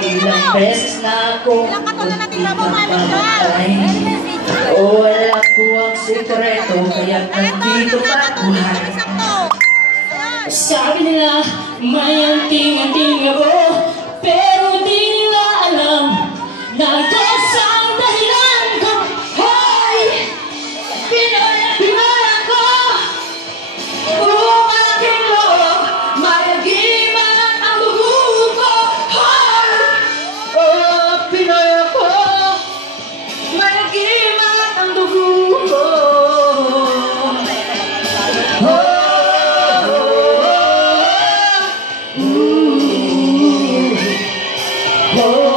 Ilang beses na ako pagpapamatay. Wala ko ang sekreto, kaya nandito pa buhay. Sabi nila, may anting-anting ako, pero di nila alam na Diyos ang dahilan ko. Hoy! Pinoy ako! Malaking loob, malagiman ang dugo ko. Hoy! Oh, Pinoy ako, malagiman ang dugo ko. Oh,